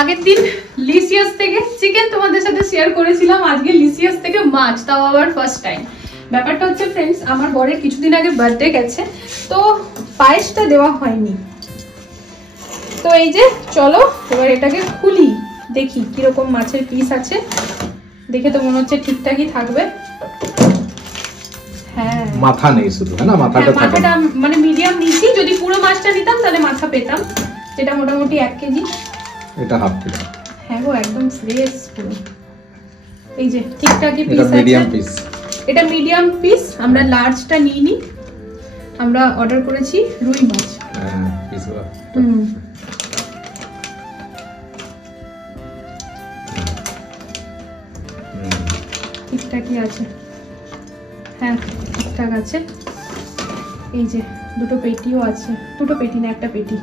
আগের দিন লিসিয়াস থেকে চিকেন তোমাদের সাথে শেয়ার করেছিলাম, আজকে লিসিয়াস থেকে মাছ, তাও আবার ফার্স্ট টাইম। ব্যাপারটা হচ্ছে ফ্রেন্ডস, আমার বরের কিছুদিন আগে বার্থডে গেছে, তো পায়েসটা দেওয়া হয়নি। তো এই যে চলো এবার এটাকে খুলি, দেখি কিরকম মাছের পিস আছে। দেখে তো মনে হচ্ছে ঠিকঠাকই থাকবে। হ্যাঁ, মাথা নেই শুধু, হ্যাঁ না, মাথাটা মানে মিডিয়াম নিচ্ছি। যদি পুরো মাছটা নিতাম তাহলে মাথা পেতাম, যেটা মোটামুটি 1 কেজি। এটা হাফ কিলো। হ্যাঁ গো, একদম ফ্রেশ পুরো। এই যে ঠিকঠাকই পিস আছে। মিডিয়াম পিস, এটা মিডিয়াম পিস। আমরা লার্জটা নিইনি, আমরা অর্ডার করেছি রুই মাছ। হ্যাঁ পিসগুলো ঠিকঠাকই আছে। হ্যাঁ ঠিকঠাক আছে। এই যে দুটো পেটিও আছে, দুটো পেটি না একটা পেটি,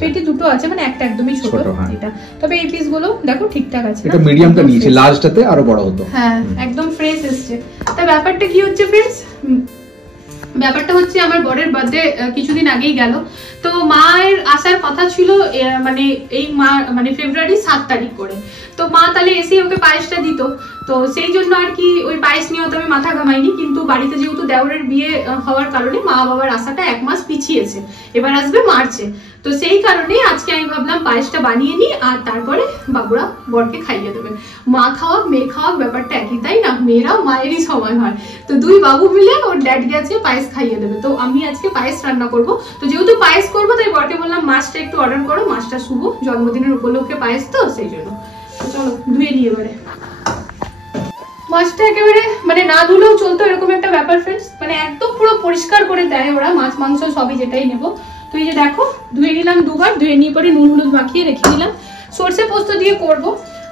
পেটি দুটো আছে, মানে একটা একদমই ছোট এটা। তবে এই পিসগুলো দেখো ঠিকঠাক আছে। এটা মিডিয়ামটা নিয়েছি, লার্জটাতে আরো বড় হতো। হ্যাঁ একদম ফ্রেশ এসেছে। তা ব্যাপারটা কি হচ্ছে ফ্রেন্ডস, ব্যাপারটা হচ্ছে আমার বরের বার্থডে কিছুদিন আগেই গেল। তো মায়ের আসার কথা ছিল মানে এই মানে ফেব্রুয়ারি 7 তারিখ করে। তো মা তাহলে এসে ওকে পায়েসটা দিত, তো সেই জন্য আর কি ওই পায়েস নিয়েও তো আমি মাথা ঘামাইনি। কিন্তু বাড়িতে যেহেতু দেওরের বিয়ে হওয়ার কারণে মা বাবার আসাটা 1 মাস পিছিয়েছে, এবার আসবে মার্চে। তো সেই কারণে আজকে আমি ভাবলাম পায়েসটা বানিয়ে নিই, আর তারপরে বাবুরা বরকে খাইয়ে দেবে। মা খাওয়াক মেয়ে খাওয়াক ব্যাপারটা একই, তাই না? মেয়েরাও মায়েরই সমান হয়। তো 2 বাবু মিলে ওর ড্যাডি আজকে পায়েস খাইয়ে দেবে। তো আমি আজকে পায়েস রান্না করব। তো যেহেতু পায়েস করবো তাই বরকে বললাম মাছটা একটু অর্ডার করো, মাছটা শুভ জন্মদিনের উপলক্ষে পায়েস, তো সেই জন্য। তো চলো ধুয়ে নিই এবারে মাছটা। একেবারে মানে না ধুলেও চলতো এরকম একটা ব্যাপার ফ্রেন্ডস, মানে একদম পুরো পরিষ্কার করে দেয় ওরা, মাছ মাংস সবই যেটাই নেবো। তো এই যে দেখো ধুয়ে নিলাম 2 বার, ধুয়ে নিয়ে পরে নুন হলুদ মাখিয়ে রেখে দিলাম। সর্ষে পোস্ত দিয়ে করব।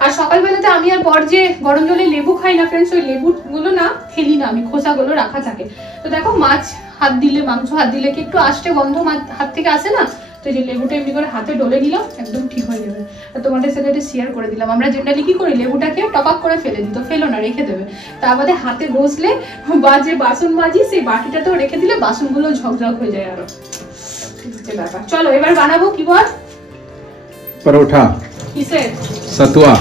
আর সকালবেলাতে আমি আর বর যে গরম জলে লেবু খাই না ফ্রেন্ডস, ওই লেবুগুলো না ফেলি না আমি, খোসাগুলো রাখা থাকে। তো দেখো মাছ হাত দিলে, মাংস হাত দিলে কি একটু আষ্টে গন্ধ হাত থেকে আসে না? তো এই যে লেবুটা এমনি করে হাতে ডলে দিলাম, একদম ঠিক হয়ে যাবে। আর তোমাদের সাথে এটা শেয়ার করে দিলাম। আমরা জেনারেলি কি করি, লেবুটাকে টপ করে ফেলে দিই, তো ফেলো না, রেখে দেবে। তার বাদে হাতে ঘষলে বা যে বাসন মাজি সেই বাটিটাতেও রেখে দিলে বাসনগুলো ঝকঝক হয়ে যায় আরো। চলো এবার বানাবো কি বল? পরোটা। কিসের? সতুয়া।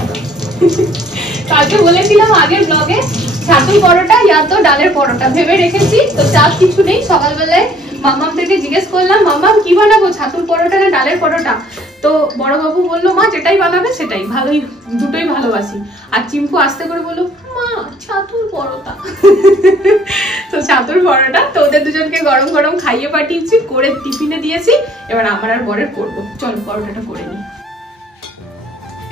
কালকে বলেছিলাম আগের ব্লগে ছাতুর পরোটা ইয়া তো ডালের পরোটা ভেবে রেখেছি। তো চাপ কিছু নেই। সকালবেলায় মাম্মাম থেকে জিজ্ঞেস করলাম, মাম্মাম কি বানাবো, ছাতুর পরোটা না ডালের পরোটা? তো বড় বাবু বললো মা যেটাই বানাবে সেটাই, ভালোই, দুটোই ভালোবাসি। আর চিম্পু আস্তে করে বললো মা ছাতুর পরোটা। তো ছাতুর পরোটা। তো ওদের দুজনকে গরম গরম খাইয়ে পাঠিয়েছি, করে টিফিনে দিয়েছি। এবার আমার আর বরের করবো। চলো পরোটাটা করে নিই।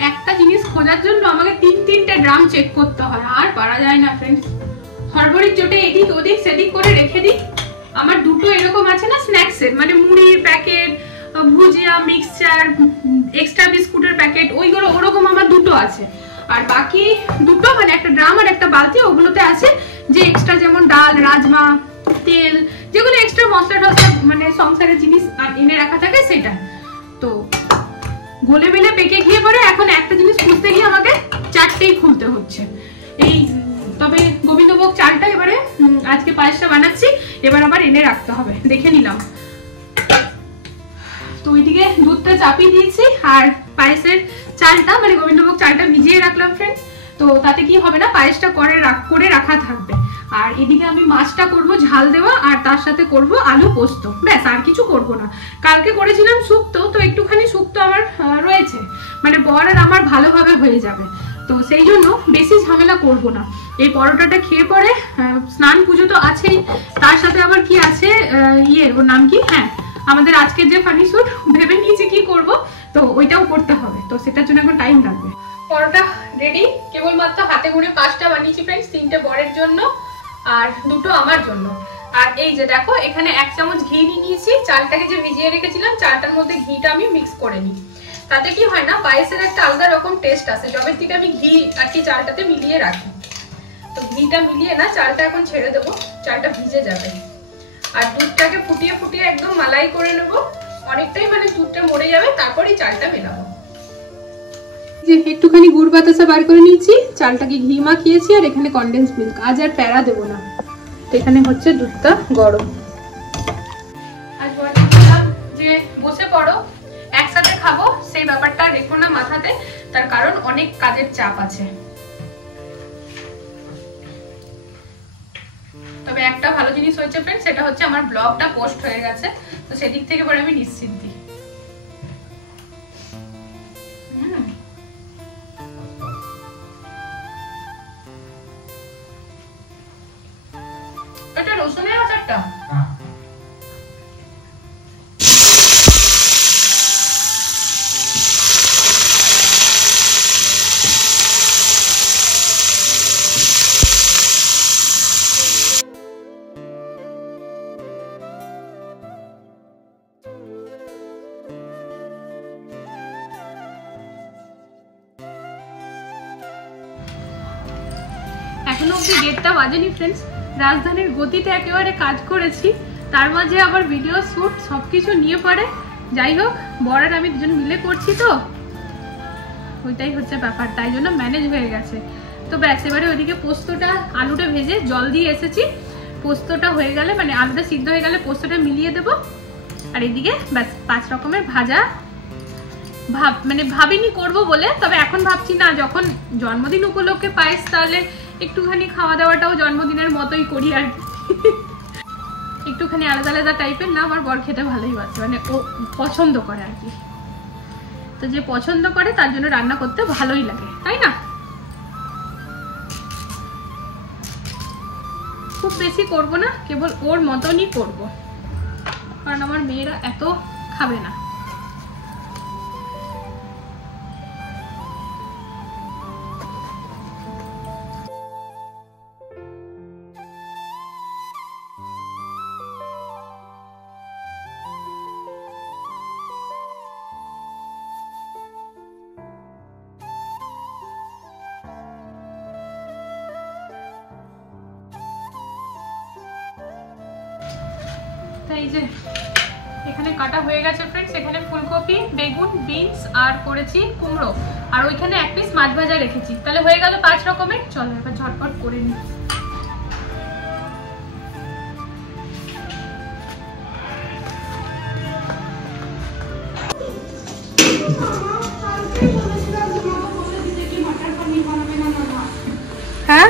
একটা জিনিস খোঁজার জন্য আমাকে 3-3টে ড্রাম চেক করতে হয়, আর পারা যায় না ফ্রেন্ডস। হড়বড়ির চোটে এদিক ওদিক সেদিক করে রেখে দিই। আমার দুটো এরকম আছে না স্ন্যাক্সের, মানে মুড়ির প্যাকেট, ভুজিয়া, মিক্সচার, এক্সট্রা বিস্কুটের প্যাকেট, ওইগুলো ওরকম আমার দুটো আছে। আর বাকি দুটো মানে একটা ড্রাম আর একটা বালতি, ওগুলোতে আছে যে এক্সট্রা, যেমন ডাল, রাজমা, তেল, যেগুলো এক্সট্রা মশলা টসলা মানে সংসারের জিনিস এনে রাখা থাকে সেটা। তো গলে মেলে পেকে গিয়ে পরে এখন একটা জিনিস খুঁজতে গিয়ে আমাকে 4টেই খুলতে হচ্ছে। এই তবে গোবিন্দভোগ চালটা এবারে আজকে পায়েসটা বানাচ্ছি, এবার আবার এনে রাখতে হবে, দেখে নিলাম। তো ওইদিকে দুধটা চাপিয়ে দিয়েছি, আর পায়েসের চালটা মানে গোবিন্দভোগ চালটা ভিজিয়ে রাখলাম ফ্রেন্ডস। তো তাতে কি হবে না, পায়েসটা করে রাখা থাকবে। আর এদিকে আমি মাছটা করব ঝাল দেওয়া, আর তার সাথে করব আলু পোস্ত, ব্যাস আর কিছু করব না। কালকে করেছিলাম শুক্তো, তো একটুখানি শুক্তো আমার রয়েছে, মানে বর আর আমার ভালোভাবে হয়ে যাবে। তো সেই জন্য বেশি ঝামেলা করব না। এই পরোটাটা খেয়ে পরে স্নান পুজো তো আছেই, তার সাথে আবার কি আছে ওর নাম কি, হ্যাঁ আমাদের আজকের যে ফানি স্যুট ভেবে নিয়েছি কি করব, তো ওইটাও করতে হবে। তো সেটার জন্য এখন টাইম লাগবে। পরোটা রেডি, কেবলমাত্র হাতে গুঁড়ে 5টা বানিয়েছি ফ্রেন্ডস, 3টে বরের জন্য আর 2টো আমার জন্য। আর এই যে দেখো এখানে 1 চামচ ঘি নিয়েছি। চালটাকে যে ভিজিয়ে রেখেছিলাম, চালটার মধ্যে ঘিটা আমি মিক্স করে নিই। তাতে কি হয় না, পায়েসের একটা আলাদা রকম টেস্ট আসে যবে থেকে আমি ঘি আর কি চালটাতে মিলিয়ে রাখি। তো ঘিটা মিলিয়ে না চালটা এখন ছেড়ে দেবো, চালটা ভিজে যাবে। আর দুধটাকে ফুটিয়ে ফুটিয়ে একদম মালাই করে নেবো, অনেকটাই মানে দুধটা মরে যাবে, তারপরেই চালটা মেলাবো। যে একটুখানি গুড় বাতাসা বার করে নিয়েছি, চালটাকে ঘি মাখিয়েছি, আর এখানে কনডেন্স মিল্ক। আজ আর প্যারা দেবো না। তো এখানে হচ্ছে দুধটা গরম। আজ বললাম যে বসে পড়ো একসাথে খাবো, সেই ব্যাপারটা রেখো না মাথাতে, তার কারণ অনেক কাজের চাপ আছে। তবে একটা ভালো জিনিস হয়েছে ফ্রেন্ড, সেটা হচ্ছে আমার ব্লগটা পোস্ট হয়ে গেছে, তো সেদিক থেকে পরে আমি নিশ্চিন্তি। এটা রসুনের আচারটা এখনো অব্দি 1:30 বাজেনি ফ্রেন্ডস। রাজধানীর গতিতে একেবারে কাজ করেছি, তার মাঝে আবার ভিডিও শুট সবকিছু নিয়ে পড়ে। যাই হোক, বর আর আমি দুজন মিলে করছি, তো ওইটাই হচ্ছে ব্যাপার, তাই জন্য ম্যানেজ হয়ে গেছে। তো ব্যাস, এবারে ওইদিকে পোস্তটা, আলুটা ভেজে জল দিয়ে এসেছি। পোস্তটা হয়ে গেলে, মানে আলুটা সিদ্ধ হয়ে গেলে পোস্তটা মিলিয়ে দেবো। আর এদিকে ব্যাস 5 রকমের ভাজা। মানে ভাবিনি করবো বলে, তবে এখন ভাবছি না, যখন জন্মদিন উপলক্ষে পায়েস, তাহলে একটুখানি খাওয়া দাওয়াটাও জন্মদিনের মতোই করি আর কি। একটুখানি আলাদা আলাদা টাইপের না, আমার বর খেতে ভালোই বাসে, মানে ও পছন্দ করে আর কি। তো যে পছন্দ করে তার জন্য রান্না করতে ভালোই লাগে, তাই না? খুব বেশি করব না, কেবল ওর মতনই করব, কারণ আমার মেয়েরা এত খাবে না। এই যে এখানে কাটা হয়ে গেছে ফ্রেন্ডস, এখানে ফুলকপি, বেগুন, বিনস আর করেছি কুমড়ো, আর ওইখানে 1 পিস মাছ ভাজা রেখেছি। তাহলে হয়ে গেল 5 রকমের। চলো এবার ঝটপট করে নিই। হ্যাঁ,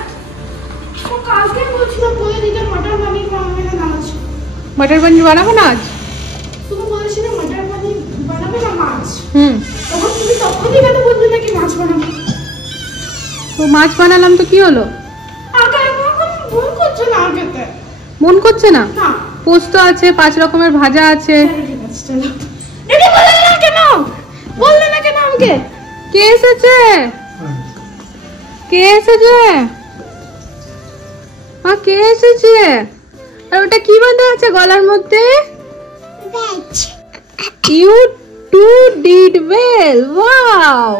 मटर पनीर बनाबो ना आज? তুমি বলেছিলে মটর পনির বানাবে না মাছ। তখন তুমি তখনই কেন বললে না কি মাছ বানাবো? তো মাছ বানালাম, তো কি হলো? আগে এখন মন করছে না, আগেতে মন করছে না? না, পোস্ত আছে, 5 রকমের ভাজা আছে। ঠিক আছে চলো। দিদি বললে না কেন? বললে না কেন আমাকে? কে এসেছে? কে এসেছে? মা, কে এসেছে? আর ওটা কি বাঁধা আছে গলার মধ্যে? You two did well. Wow.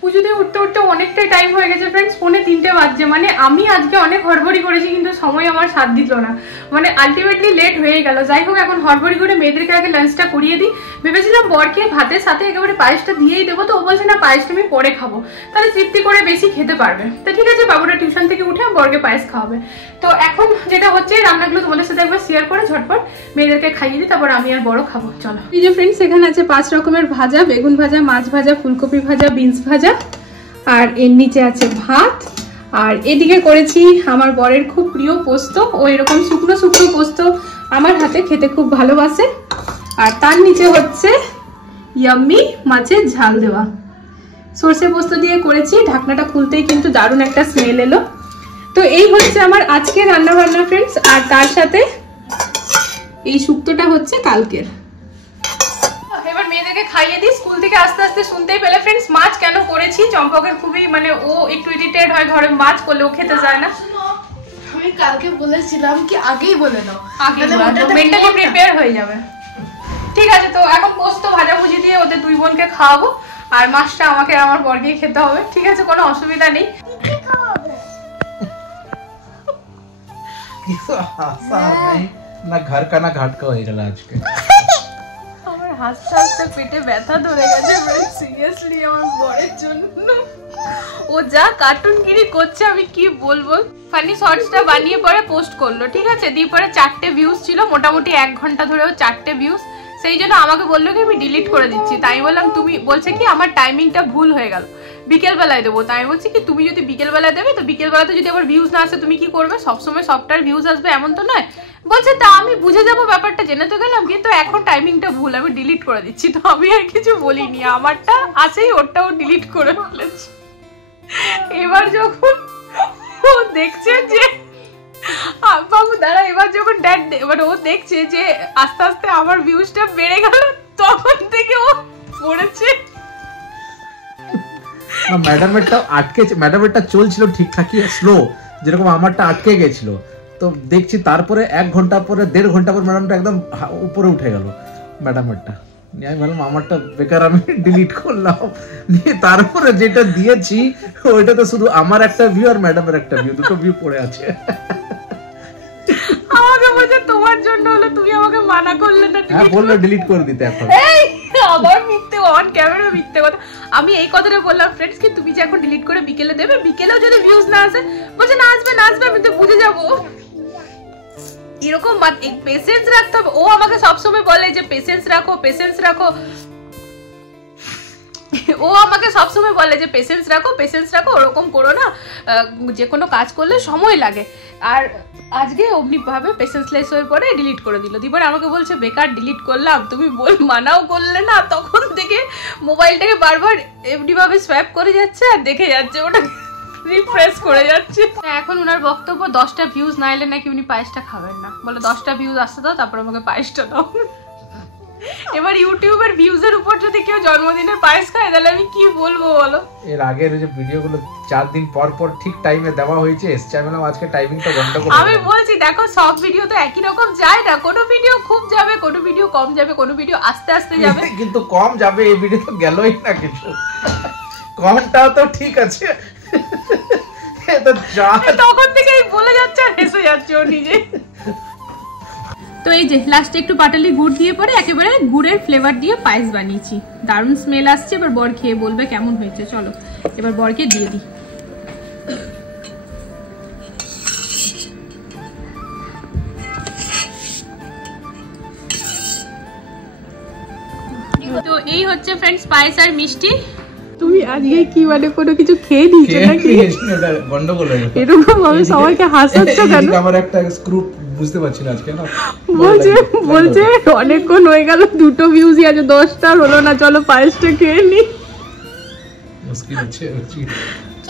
পুজোতে উঠতে উঠতে অনেকটাই টাইম হয়ে গেছে ফ্রেন্ডস, 2:45 বাজছে। মানে আমি আজকে অনেক হড়বড়ি করেছি, কিন্তু সময় আমার সাথ দিল না, মানে আলটিমেটলি লেট হয়ে গেল। যাই হোক, এখন হড়বড়ি করে মেয়েদেরকে আগে লাঞ্চটা করিয়ে দিই। ভেবেছিলাম বরকে ভাতের সাথে একেবারে পায়েসটা দিয়েই দেবো, তো ও বলছে না, পায়েসটা আমি পরে খাবো, তাহলে তৃপ্তি করে বেশি খেতে পারবে। তো ঠিক আছে, বাবুরা টিউশন থেকে উঠে বরকে পায়েস খাওয়াবে। তো এখন যেটা হচ্ছে, রান্নাগুলো তোমাদের সাথে একবার শেয়ার করে ঝটপট মেয়েদেরকে খাইয়ে দিই, তারপর আমি আর বড় খাবো। চলো। এই যে ফ্রেন্ডস, এখানে আছে 5 রকমের ভাজা, বেগুন ভাজা, মাছ ভাজা, ফুলকপি ভাজা, বিনস ভাজা, আর এর নিচে আছে ভাত। আর এদিকে করেছি আমার বরের খুব প্রিয় পোস্ত। ও এরকম শুকনো শুকনো পোস্ত আমার হাতে খেতে খুব ভালোবাসে। আর তার নিচে হচ্ছে ইয়াম্মি মাছের ঝাল দেওয়া, সরষে পোস্ত দিয়ে করেছি। ঢাকনাটা খুলতেই কিন্তু দারুণ একটা স্মেল এলো। তো এই হচ্ছে আমার আজকে রান্না বান্না ফ্রেন্ডস। আর তার সাথে এই শুক্তোটা হচ্ছে কালকের। এবার মেয়েদেরকে খাইয়ে দিই। স্কুল থেকে আস্তে আস্তে শুনতেই পেলে ফ্রেন্ডস, মাছ কেন করেছি। চম্পকের খুবই, মানে ও একটু ইরিটেট হয় ঘরে মাছ করলে, ও খেতে চায় না। আমি কালকে বলেছিলাম কি আগেই বলে দাও, আগে মেন্টালি প্রিপেয়ার হয়ে যাবে। ঠিক আছে, তো এখন পোস্ত ভাজাভুজি দিয়ে ওদের 2 বোনকে খাওয়াবো, আর মাছটা আমাকে আমার বরকেই খেতে হবে। ঠিক আছে, কোনো অসুবিধা নেই। না ঘর কা না ঘাট কা হয়ে গেল আজকে। আমার হাসতে হাসতে পেটে ব্যথা ধরে গেছে সিরিয়াসলি আমার বরের জন্য। ও যা কার্টুনগিরি করছে, আমি কি বলবো। ফানি শর্টসটা বানিয়ে পরে পোস্ট করলো, ঠিক আছে, দিয়ে পরে 4টে ভিউজ ছিল, মোটামুটি 1 ঘন্টা ধরেও 4টে ভিউজ। সেই জন্য আমাকে বললো কি আমি ডিলিট করে দিচ্ছি। তাই বললাম তুমি, বলছে কি আমার টাইমিংটা ভুল হয়ে গেল, বিকেল বেলায় দেবো। তাই বলছি কি তুমি যদি বিকেল বেলায় দেবে তো বিকেল বেলাতে যদি আবার ভিউজ না আসে তুমি কি করবে? সবসময় সবটার ভিউজ আসবে এমন তো নয়। বলছে তা আমি বুঝে যাবো ব্যাপারটা, জেনে তো গেলাম, কিন্তু এখন টাইমিংটা ভুল, আমি ডিলিট করে দিচ্ছি। তো আমি আর কিছু বলিনি, আমারটা আছেই, ওরটাও ডিলিট করে ফেলেছি। এবার যখন ও দেখছে যে বাবু দাঁড়া, এবার যখন ড্যাড এবার ও দেখছে যে আস্তে আস্তে আমার ভিউজটা বেড়ে গেল, তখন থেকে ও পড়েছে। ম্যাডামেরটা আটকে, ম্যাডামেরটা চলছিল ঠিকঠাকই স্লো, যেরকম আমারটা আটকে গেছিল। তো দেখছি তারপরে 1 ঘন্টা পরে 1.5 ঘন্টা পর ম্যাডামটা একদম উপরে উঠে গেল ম্যাডামেরটা। আমি বললাম আমারটা বেকার, আমি ডিলিট করলাম। নিয়ে তারপরে যেটা দিয়েছি ওইটা তো শুধু আমার একটা ভিউ আর ম্যাডামের একটা ভিউ, দুটো ভিউ পড়ে আছে। আমাকে বলছে তোমার জন্য হলো, তুমি আমাকে মানা করলে না। হ্যাঁ বললো ডিলিট করে দিতে এখন। এই আবার মিথ্যে, অন ক্যামেরা মিথ্যে কথা। আমি এই কথাটা বললাম ফ্রেন্ডস কি তুমি যে এখন ডিলিট করে বিকেলে দেবে, বিকেলেও যদি ভিউজ না আসে, বলছে না আসবে না আসবে, আমি তো বুঝে যাবো। এরকম পেশেন্স রাখতে হবে। ও আমাকে সবসময় বলে যে পেশেন্স রাখো, পেশেন্স রাখো। ও আমাকে সবসময় বলে যে পেশেন্স রাখো, পেশেন্স রাখো, ওরকম করো না, যে কোনো কাজ করলে সময় লাগে। আর আজকে অমনি ভাবে পেশেন্সলেস হয়ে পড়ে ডিলিট করে দিল। দিবার আমাকে বলছে বেকার ডিলিট করলাম, তুমি মানাও করলে না। তখন থেকে মোবাইলটাকে বারবার এমনি ভাবে সোয়াইপ করে যাচ্ছে আর দেখে যাচ্ছে, ওটা রিফ্রেশ করে যাচ্ছে। এখন ওনার বক্তব্য 10টা ভিউজ না এলে নাকি উনি পায়েসটা খাবেন না। বলে 10টা ভিউজ আসতে দাও, তারপর আমাকে পায়েসটা দাও। এবার ইউটিউবের ভিউজের উপর যদি কেউ জন্মদিনের পায়েস খায় তাহলে আমি কি বলবো বলো? এর আগের যে ভিডিওগুলো 4 দিন পর পর ঠিক টাইমে দেওয়া হয়েছে, এসছে, আমি বললাম আজকে টাইমিংটা বন্ধ করে। আমি বলছি দেখো সব ভিডিও তো একই রকম যায় না, কোনো ভিডিও খুব যাবে, কোনো ভিডিও কম যাবে, কোনো ভিডিও আস্তে আস্তে যাবে। কিন্তু কম যাবে, এই ভিডিও তো গেলই না কিছু। কমটাও তো ঠিক আছে, তখন থেকেই বলে যাচ্ছে আর হেসে যাচ্ছে ও নিজে। তো এই যে লাস্টে একটু পাটালি গুড় দিয়ে পরে একেবারে গুড়ের ফ্লেভার দিয়ে পায়েস বানিয়েছি। দারুণ স্মেল আসছে। এবার বর খেয়ে বলবে কেমন হয়েছে। চলো এবার বরকে দিয়ে দিই। তো এই হচ্ছে ফ্রেন্ডস পায়েস আর মিষ্টি। তুমি আজকে কি মানে কোনো কিছু খেয়ে দিয়েছো নাকি? গন্ডগোল হয়ে গেছে। এরকম ভাবে সবাইকে হাসাচ্ছ কেন? আমার একটা স্ক্রু বুঝতে পারছি না আজকে না। বলছে অনেকক্ষণ হয়ে গেল, 2টো ভিউজই আছে, 10টা হলো না, চলো পায়েসটা খেয়ে নি। মুশকিল আছে।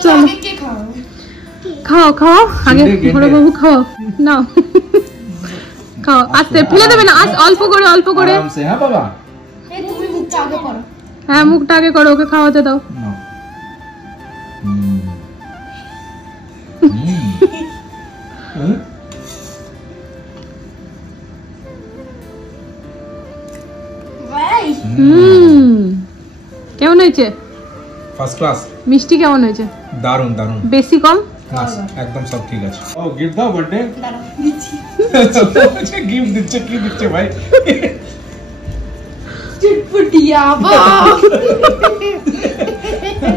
চলো খাও খাও, আগে বড় বাবু খাও, নাও খাও, আস্তে ফেলে দেবে না, অল্প করে অল্প করে। আরামসে। হ্যাঁ বাবা, তুমি মুখটা আগে করো। হ্যাঁ মুখটা আগে করো, ওকে খাওয়াতে দাও। কেমন হয়েছে? First class. মিষ্টি কেমন হয়েছে? দারুন দারুন। বেশি কম? একদম সব ঠিক আছে। ও গিফট দাও বার্থডে। দাঁড়াও দিচ্ছি। গিফট দিচ্ছে, কি দিচ্ছে ভাই? চিটপুটিয়া বাবা।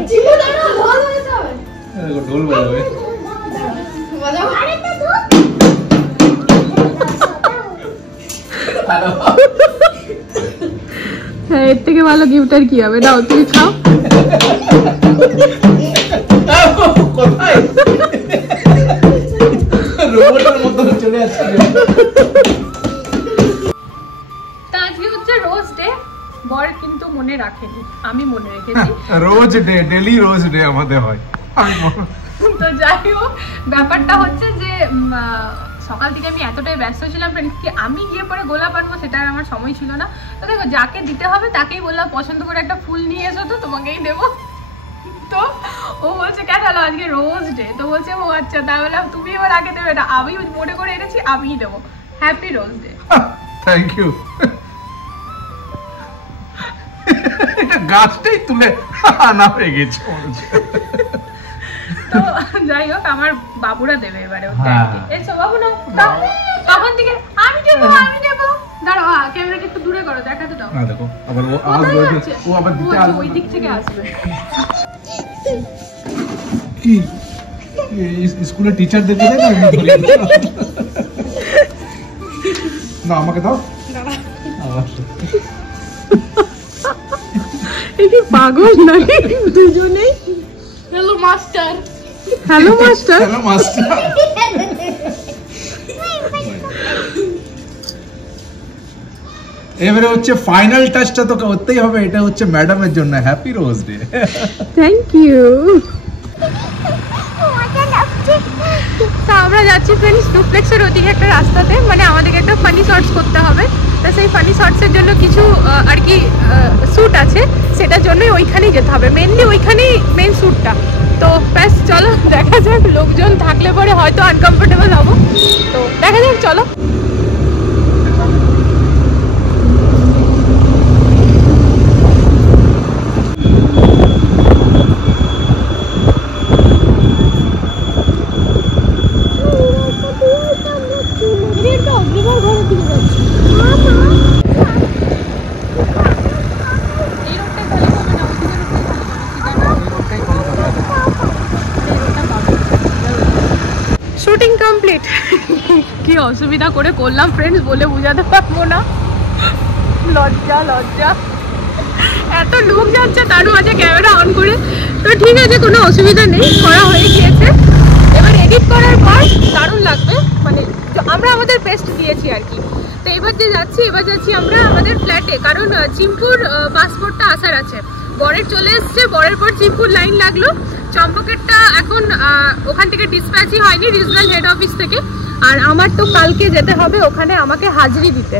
চিকু দাঁড়াও, ঢোল বাজাবে। ঢোল বাজাবে। বাজাও। আরে তো ধর। হ্যাঁ এর থেকে ভালো গিফট আর কি হবে? দাও তুমি খাও। কোথায় রোবটের মতো চলে আসছে। তা আজকে হচ্ছে রোজ ডে। বর কিন্তু মনে রাখেনি, আমি মনে রেখেছি। Rose day, daily rose day আমাদের হয়। তো যাই হোক ব্যাপারটা হচ্ছে যে সকাল থেকে আমি এতটাই ব্যস্ত ছিলাম ফ্রেন্ডস কি আমি গিয়ে পরে গোলাপ আনবো সেটা আর আমার সময় ছিল না। তো দেখো যাকে দিতে হবে তাকেই বললাম পছন্দ করে একটা ফুল নিয়ে এসো, তো তোমাকেই দেবো। তো ও বলছে কেন হলো আজকে রোজ ডে? তো বলছে ও আচ্ছা, তাই বললাম তুমি এবার আগে দেবে না, আমি মনে করে এনেছি আমিই দেবো। Happy rose day. Thank you. গাছটাই তুলে আনা হয়ে গেছে। তো যাই হোক আমার বাবুরা দেবে এবারে। এসো বাবু না, তখন থেকে আমি দেবো আমি দেবো। দাঁড়াও ক্যামেরাটা একটু দূরে করো, দেখাতে দাও। না দেখো আবার ও আসবে, ও আবার দিতে আসবে, ওই দিক থেকে আসবে। কি স্কুলের টিচার দেখে দেয় না, না আমাকে দাও। এটি পাগল নাকি দুজনেই? Hello master. Hello master. Hello master. এবারে হচ্ছে ফাইনাল টাচটা তো করতেই হবে, এটা হচ্ছে ম্যাডামের জন্য। Happy rose day. Thank you. তো আমরা যাচ্ছি ফ্রেন্ডস ডুপ্লেক্সের ওদিকে একটা রাস্তাতে, মানে আমাদেরকে একটা ফানি শর্টস করতে হবে। তো সেই ফানি শর্টসের জন্য কিছু আর কি শ্যুট আছে, সেটার জন্যই ওইখানেই যেতে হবে, মেনলি ওইখানেই মেন শ্যুটটা। তো ব্যাস চলো দেখা যাক, লোকজন থাকলে পরে হয়তো আনকমফোর্টেবল হবো, তো দেখা যাক চলো। Shooting complete. কি অসুবিধা করে করলাম ফ্রেন্ডস বলে বোঝাতে পারবো না, লজ্জা লজ্জা। এত লোক যাচ্ছে তারও আছে ক্যামেরা অন করে। তো ঠিক আছে, কোনো অসুবিধা নেই, করা হয়ে গিয়েছে। এবার এডিট করার পর দারুণ লাগবে, মানে আমরা আমাদের বেস্ট দিয়েছি আর কি। তো এবার যাচ্ছি আমরা আমাদের ফ্ল্যাটে, কারণ চিম্পুর পাসপোর্টটা আসার আছে। বরের চলে এসছে, বরের পর চিম্পুর লাইন লাগলো। চম্পকেরটা এখন ওখান থেকে ডিসপ্যাচই হয়নি রিজনাল হেড অফিস থেকে, আর আমার তো কালকে যেতে হবে ওখানে আমাকে হাজিরি দিতে।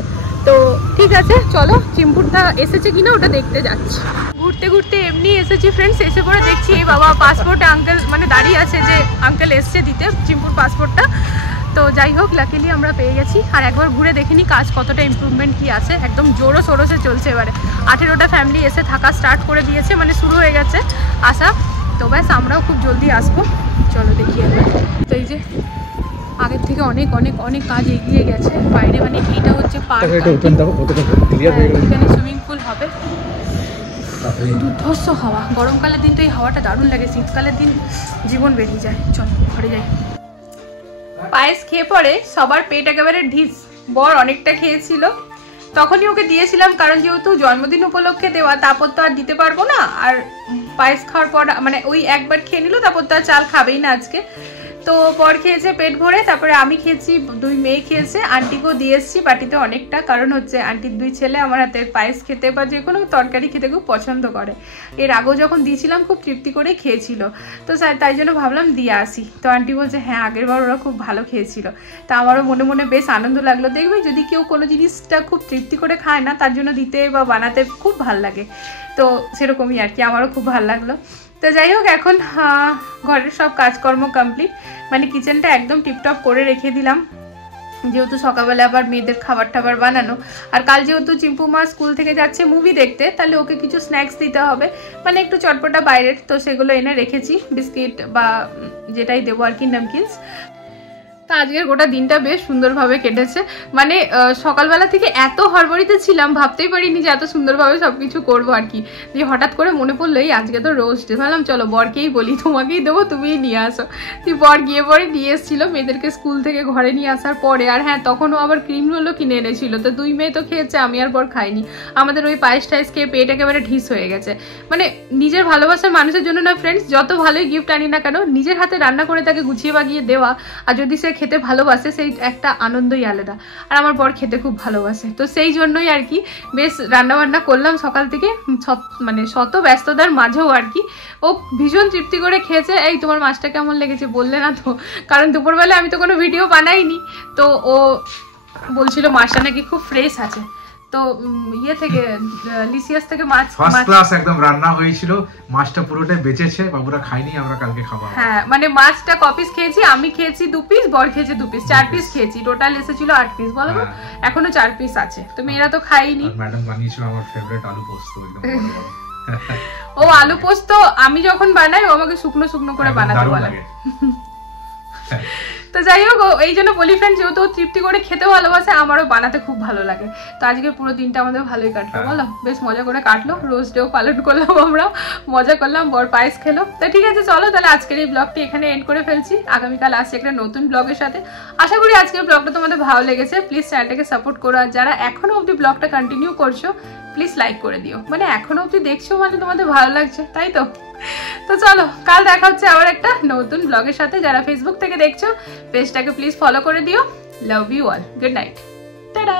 তো ঠিক আছে চলো, চিম্পুরটা এসেছে কিনা ওটা দেখতে যাচ্ছি। ঘুরতে ঘুরতে এমনি এসেছি ফ্রেন্ডস, এসে পরে দেখছি বাবা পাসপোর্টে আঙ্কেল মানে দাঁড়িয়ে আছে, যে আঙ্কেল এসছে দিতে চিম্পুর পাসপোর্টটা। তো যাই হোক লাকিলি আমরা পেয়ে গেছি। আর একবার ঘুরে দেখিনি কাজ কতটা ইমপ্রুভমেন্ট কি আছে, একদম জোরো সোরোসে চলছে। এবারে 18টা ফ্যামিলি এসে থাকা স্টার্ট করে দিয়েছে, মানে শুরু হয়ে গেছে আসা। তো ব্যাস আমরাও খুব জলদি আসবো, চলো দেখি এবার। তো এই যে আগের থেকে অনেক অনেক অনেক কাজ এগিয়ে গেছে বাইরে, মানে এইটা হচ্ছে পার্ক, এখানে সুইমিং পুল হবে। দুর্ধর্ষ হাওয়া, গরমকালের দিন তো এই হাওয়াটা দারুণ লাগে, শীতকালের দিন জীবন বেরিয়ে যায়। চল ঘরে যাই। পায়েস খেয়ে পরে সবার পেট একেবারে ঢিস। বর অনেকটা খেয়েছিল, তখনই ওকে দিয়েছিলাম, কারণ যেহেতু জন্মদিন উপলক্ষে দেওয়া, তারপর তো আর দিতে পারবো না। আর পায়েস খাওয়ার পর মানে ওই একবার খেয়ে নিল, তারপর তো আর চাল খাবেই না আজকে। তো বর খেয়েছে পেট ভরে, তারপরে আমি খেয়েছি, 2 মেয়ে খেয়েছে, আন্টিকেও দিয়ে এসেছি বাটিতে অনেকটা, কারণ হচ্ছে আন্টির 2 ছেলে আমার হাতের পায়েস খেতে বা যে কোনো তরকারি খেতে খুব পছন্দ করে। এর আগেও যখন দিয়েছিলাম খুব তৃপ্তি করে খেয়েছিল, তো তাই জন্য ভাবলাম দিয়ে আসি। তো আন্টি বলছে হ্যাঁ আগের বার ওরা খুব ভালো খেয়েছিল। তা আমারও মনে মনে বেশ আনন্দ লাগলো। দেখবে যদি কেউ কোনো জিনিসটা খুব তৃপ্তি করে খায় না, তার জন্য দিতে বা বানাতে খুব ভাল লাগে। তো সেরকমই আর কি, আমারও খুব ভালো লাগলো। তো যাই হোক, এখন ঘরের সব কাজকর্ম কমপ্লিট, মানে কিচেনটা একদম টিপটপ করে রেখে দিলাম, যেহেতু সকালবেলা আবার মেয়েদের খাবার টাবার বানানো। আর কাল যেহেতু চিম্পু মা স্কুল থেকে যাচ্ছে মুভি দেখতে, তাহলে ওকে কিছু স্ন্যাক্স দিতে হবে, মানে একটু চটপটা বাইরের। তো সেগুলো এনে রেখেছি, বিস্কিট বা যেটাই দেবো আর কি, নামকিনস। তা আজকের গোটা দিনটা বেশ সুন্দরভাবে কেটেছে, মানে সকালবেলা থেকে এত হড়বড়িতে ছিলাম, ভাবতেই পারিনি যে এত সুন্দরভাবে সবকিছু করবো আর কি। দিয়ে হঠাৎ করে মনে পড়লো এই আজকে তো রোস্ট, ভাবলাম চলো বরকেই বলি, তোমাকেই দেবো, তুমিই নিয়ে আসো। তুই বর গিয়ে পরে নিয়ে এসেছিলো মেয়েদেরকে স্কুল থেকে ঘরে নিয়ে আসার পরে। আর হ্যাঁ, তখনও আবার ক্রিম রোলও কিনে এনেছিল। তো 2 মেয়ে তো খেয়েছে, আমি আর বর খাইনি। আমাদের ওই পায়েস টায়েস খেয়ে পেট একেবারে ঢিস হয়ে গেছে। মানে নিজের ভালোবাসার মানুষের জন্য না ফ্রেন্ডস, যত ভালোই গিফট আনি না কেন, নিজের হাতে রান্না করে তাকে গুছিয়ে বাগিয়ে দেওয়া, আর যদি সে খেতে ভালোবাসে সেই একটা আনন্দই আলাদা। আর আমার বর খেতে খুব ভালোবাসে, তো সেই জন্যই আর কি বেশ রান্নাবান্না করলাম সকাল থেকে, মানে শত ব্যস্ততার মাঝেও আর কি। ও ভীষণ তৃপ্তি করে খেয়েছে। এই তোমার মাছটা কেমন লেগেছে বললে না তো, কারণ দুপুরবেলা আমি তো কোনো ভিডিও বানাইনি। তো ও বলছিল মাছটা নাকি খুব ফ্রেশ আছে। তো ইয়ে থেকে লিসিয়াস থেকে মাছ ফার্স্ট ক্লাস একদম রান্না হয়েছিল, মাছটা পুরোটাই বেঁচেছে, বাবুরা খাইনি, আমরা কালকে খাবো। হ্যাঁ, মানে মাছটা ক পিস খেয়েছি, আমি খেয়েছি 2 পিস, বর খেয়েছে 2 পিস, 4 পিস খেয়েছি। টোটাল এসেছিল 8 পিস, বলো এখনো 4 পিস আছে। তো মেয়েরা তো খাইনি। ম্যাডাম বানিয়েছিল আমার ফেভারিট আলু পোস্ত, একদম বড় বড়। ও আলু পোস্ত আমি যখন বানাই ও আমাকে শুকনো শুকনো করে বানাতে বলে। তো যাই হোক, এই জন্য বলি ফ্রেন্ড, যেহেতু তৃপ্তি করে খেতে ভালোবাসে, আমারও বানাতে খুব ভালো লাগে। তো আজকে পুরো দিনটা আমাদের ভালোই কাটলো, বলো, বেশ মজা করে কাটলো। রোজ ডেও পালন করলাম, আমরা মজা করলাম, বর পায়েস খেলো। তো ঠিক আছে, চলো তাহলে আজকের এই ব্লগটি এখানে এন্ড করে ফেলছি। আগামীকাল আসছি একটা নতুন ব্লগের সাথে। আশা করি আজকের ব্লগটা তোমাদের ভালো লেগেছে। প্লিজ চ্যানেলটাকে সাপোর্ট করো, আর যারা এখনো অবধি ব্লগটা কন্টিনিউ করছো প্লিজ লাইক করে দিও। মানে এখনো অবধি দেখছো মানে তোমাদের ভালো লাগছে, তাই তো? তো চলো, কাল দেখা হচ্ছে আবার একটা নতুন ব্লগের সাথে। যারা ফেসবুক থেকে দেখছো পেজটাকে প্লিজ ফলো করে দিও। Love you all, good night, tata.